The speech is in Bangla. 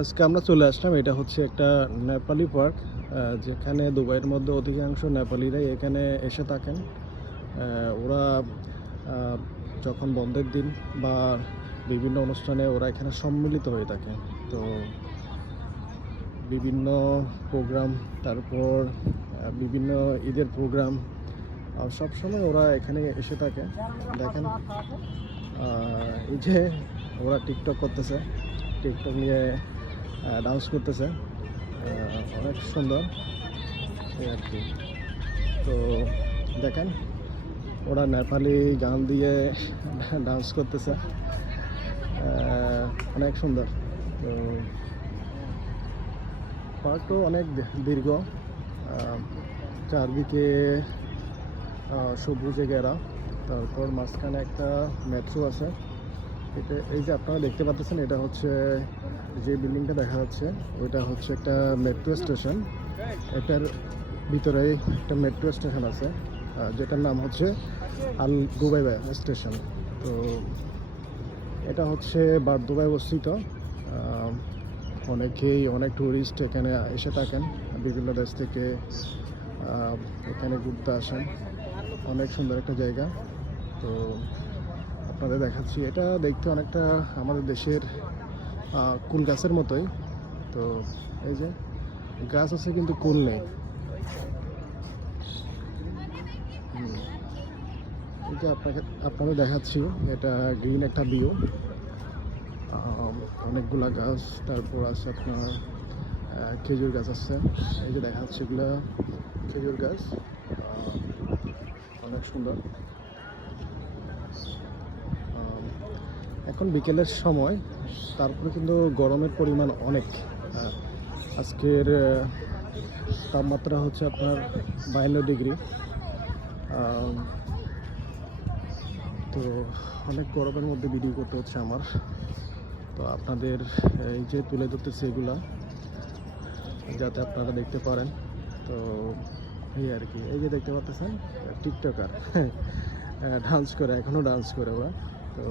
আজকে আমরা চলে আসলাম, এটা হচ্ছে একটা নেপালি পার্ক, যেখানে দুবাইয়ের মধ্যে অধিকাংশ নেপালিরাই এখানে এসে থাকেন। ওরা যখন বন্ধের দিন বা বিভিন্ন অনুষ্ঠানে ওরা এখানে সম্মিলিত হয়ে থাকে। তো বিভিন্ন প্রোগ্রাম, তারপর বিভিন্ন ঈদের প্রোগ্রাম, সবসময় ওরা এখানে এসে থাকে। দেখেন, এই যে ওরা টিকটক করতেছে, টিকটক নিয়ে ডান্স করতেছে, অনেক সুন্দর এই আর কি। তো দেখেন, ওরা নেপালি গান দিয়ে ডান্স করতেছে, অনেক সুন্দর। তো পার্কটাও অনেক দীর্ঘ, চারদিকে সবুজে ঘেরা, তারপর মাঝখানে একটা মেট্রো আছে। এটা এই যে আপনারা দেখতে পাচ্ছেন, এটা হচ্ছে যে বিল্ডিংটা দেখা যাচ্ছে, ওইটা হচ্ছে একটা মেট্রো স্টেশন। এটার ভিতরে একটা মেট্রো স্টেশন আছে, যেটার নাম হচ্ছে আল দুবাই স্টেশন। তো এটা হচ্ছে দুবাই অবস্থিত। অনেক টুরিস্ট এখানে এসে থাকেন, বিভিন্ন দেশ থেকে এখানে ঘুরতে আসেন। অনেক সুন্দর একটা জায়গা। তো আপনাদের দেখাচ্ছি, এটা দেখতে অনেকটা আমাদের দেশের কুল গাছের মতোই। তো এই যে গাছ আছে কিন্তু কুল নেই। এই যে আপনাদের দেখাচ্ছি, এটা গ্রিন একটা ভিউ, অনেকগুলা গাছ, তারপর আছে আপনার খেজুর গাছ আছে। এই যে দেখাচ্ছি, এগুলা খেজুর গাছ, অনেক সুন্দর। এখন বিকেলের সময়, তারপরে কিন্তু গরমের পরিমাণ অনেক। আজকের তাপমাত্রা হচ্ছে আপনার 52 ডিগ্রি। তো অনেক গরমের মধ্যে ভিডিও করতে হচ্ছে আমার। তো আপনাদের এই যে তুলে ধরতেছে এগুলা, যাতে আপনারা দেখতে পারেন। তো এই আর কি, এই যে দেখতে পাচ্ছেন টিকটকার ডান্স করে, এখনও ডান্স করে ওরা। তো